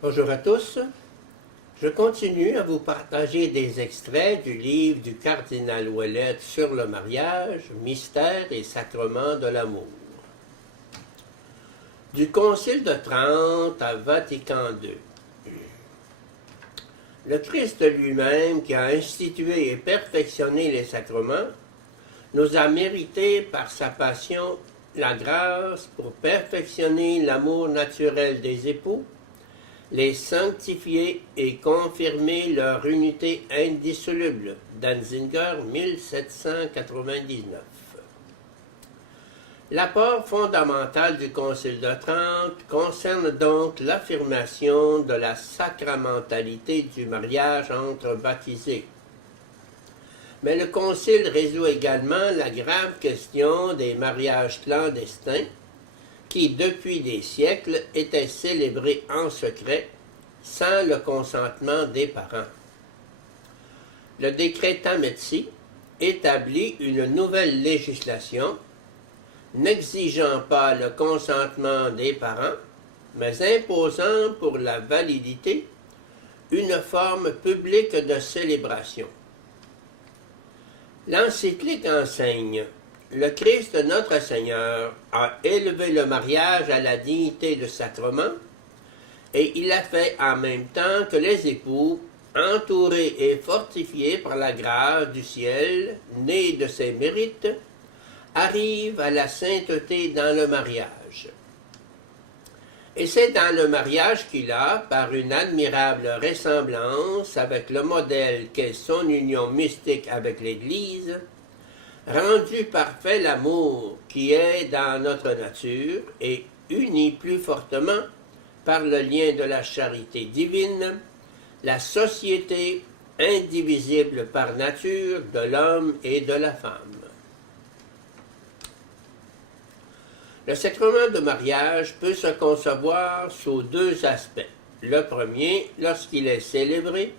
Bonjour à tous. Je continue à vous partager des extraits du livre du cardinal Ouellet sur le mariage, mystère et sacrement de l'amour. Du Concile de Trente à Vatican II. Le Christ lui-même, qui a institué et perfectionné les sacrements, nous a mérité par sa passion la grâce pour perfectionner l'amour naturel des époux, les sanctifier et confirmer leur unité indissoluble. Danziger, 1799. L'apport fondamental du Concile de Trente concerne donc l'affirmation de la sacramentalité du mariage entre baptisés. Mais le Concile résout également la grave question des mariages clandestins qui, depuis des siècles, étaient célébrés en secret, sans le consentement des parents. Le décret Tametsi établit une nouvelle législation, n'exigeant pas le consentement des parents, mais imposant pour la validité une forme publique de célébration. L'encyclique enseigne: le Christ notre Seigneur a élevé le mariage à la dignité de sacrement, et il a fait en même temps que les époux, entourés et fortifiés par la grâce du ciel, née de ses mérites, arrivent à la sainteté dans le mariage. Et c'est dans le mariage qu'il a, par une admirable ressemblance avec le modèle qu'est son union mystique avec l'Église, rendu parfait l'amour qui est dans notre nature et uni plus fortement par le lien de la charité divine, la société indivisible par nature de l'homme et de la femme. Le sacrement de mariage peut se concevoir sous deux aspects. Le premier, lorsqu'il est célébré;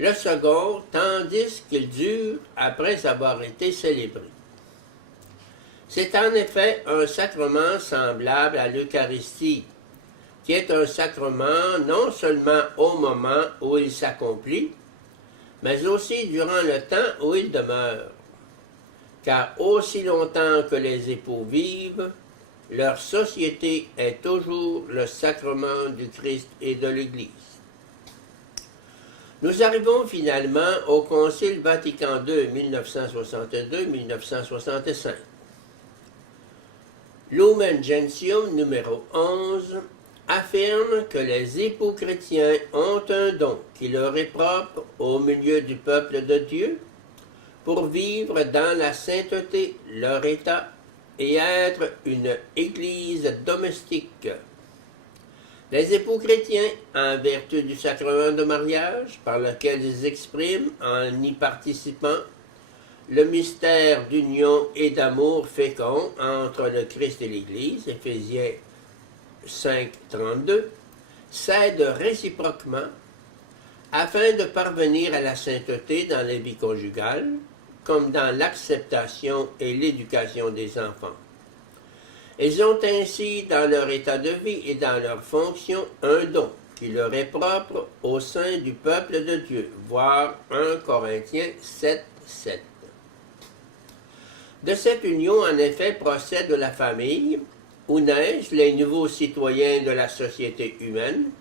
le second, tandis qu'il dure après avoir été célébré. C'est en effet un sacrement semblable à l'Eucharistie, qui est un sacrement non seulement au moment où il s'accomplit, mais aussi durant le temps où il demeure. Car aussi longtemps que les époux vivent, leur société est toujours le sacrement du Christ et de l'Église. Nous arrivons finalement au Concile Vatican II 1962-1965. Lumen Gentium numéro 11 affirme que les époux chrétiens ont un don qui leur est propre au milieu du peuple de Dieu pour vivre dans la sainteté leur état et être une église domestique. Les époux chrétiens, en vertu du sacrement de mariage, par lequel ils expriment, en y participant, le mystère d'union et d'amour fécond entre le Christ et l'Église, Éphésiens 5, 32, s'aident réciproquement afin de parvenir à la sainteté dans la vie conjugale, comme dans l'acceptation et l'éducation des enfants. Ils ont ainsi, dans leur état de vie et dans leur fonction, un don qui leur est propre au sein du peuple de Dieu, voir 1 Corinthiens 7, 7. De cette union, en effet, procède la famille, où naissent les nouveaux citoyens de la société humaine,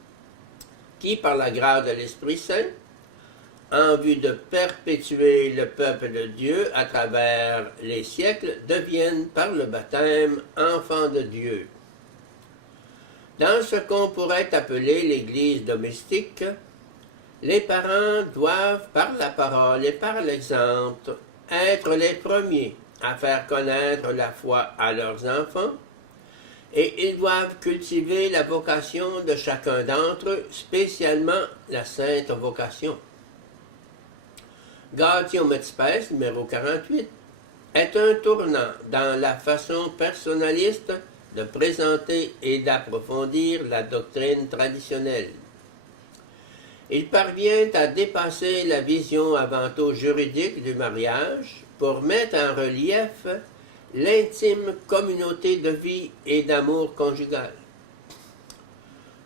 qui, par la grâce de l'Esprit Saint, en vue de perpétuer le peuple de Dieu à travers les siècles, deviennent par le baptême enfants de Dieu. Dans ce qu'on pourrait appeler l'Église domestique, les parents doivent, par la parole et par l'exemple, être les premiers à faire connaître la foi à leurs enfants, et ils doivent cultiver la vocation de chacun d'entre eux, spécialement la sainte vocation. Gaudium et Spes, numéro 48, est un tournant dans la façon personnaliste de présenter et d'approfondir la doctrine traditionnelle. Il parvient à dépasser la vision avant tout juridique du mariage pour mettre en relief l'intime communauté de vie et d'amour conjugal.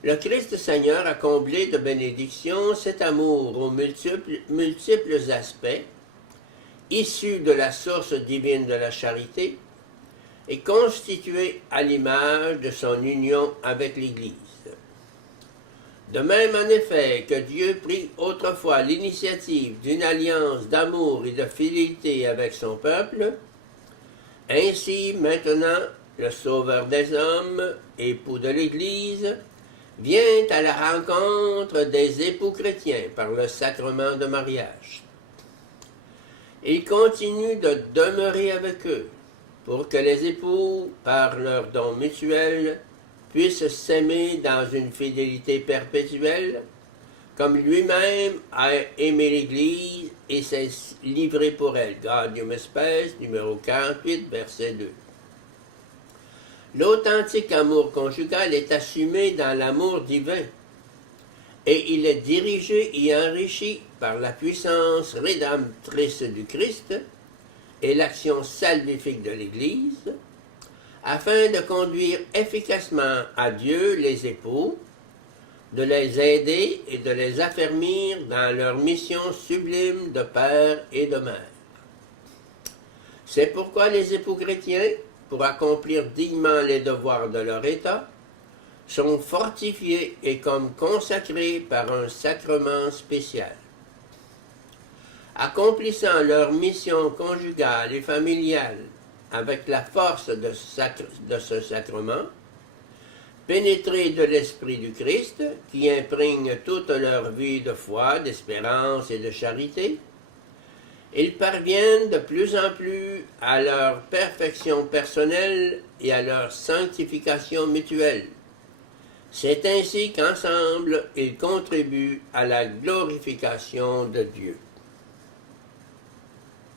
Le Christ Seigneur a comblé de bénédictions cet amour aux multiples aspects, issu de la source divine de la charité, et constitué à l'image de son union avec l'Église. De même, en effet, que Dieu prit autrefois l'initiative d'une alliance d'amour et de fidélité avec son peuple, ainsi maintenant le Sauveur des hommes, époux de l'Église, vient à la rencontre des époux chrétiens par le sacrement de mariage. Il continue de demeurer avec eux, pour que les époux, par leur don mutuel, puissent s'aimer dans une fidélité perpétuelle, comme lui-même a aimé l'Église et s'est livré pour elle. Gaudium et Spes, numéro 48, verset 2. L'authentique amour conjugal est assumé dans l'amour divin, et il est dirigé et enrichi par la puissance rédemptrice du Christ et l'action salvifique de l'Église, afin de conduire efficacement à Dieu les époux, de les aider et de les affermir dans leur mission sublime de père et de mère. C'est pourquoi les époux chrétiens, pour accomplir dignement les devoirs de leur état, sont fortifiés et comme consacrés par un sacrement spécial. Accomplissant leur mission conjugale et familiale avec la force de ce sacrement, pénétrés de l'Esprit du Christ, qui imprègne toute leur vie de foi, d'espérance et de charité, ils parviennent de plus en plus à leur perfection personnelle et à leur sanctification mutuelle. C'est ainsi qu'ensemble, ils contribuent à la glorification de Dieu.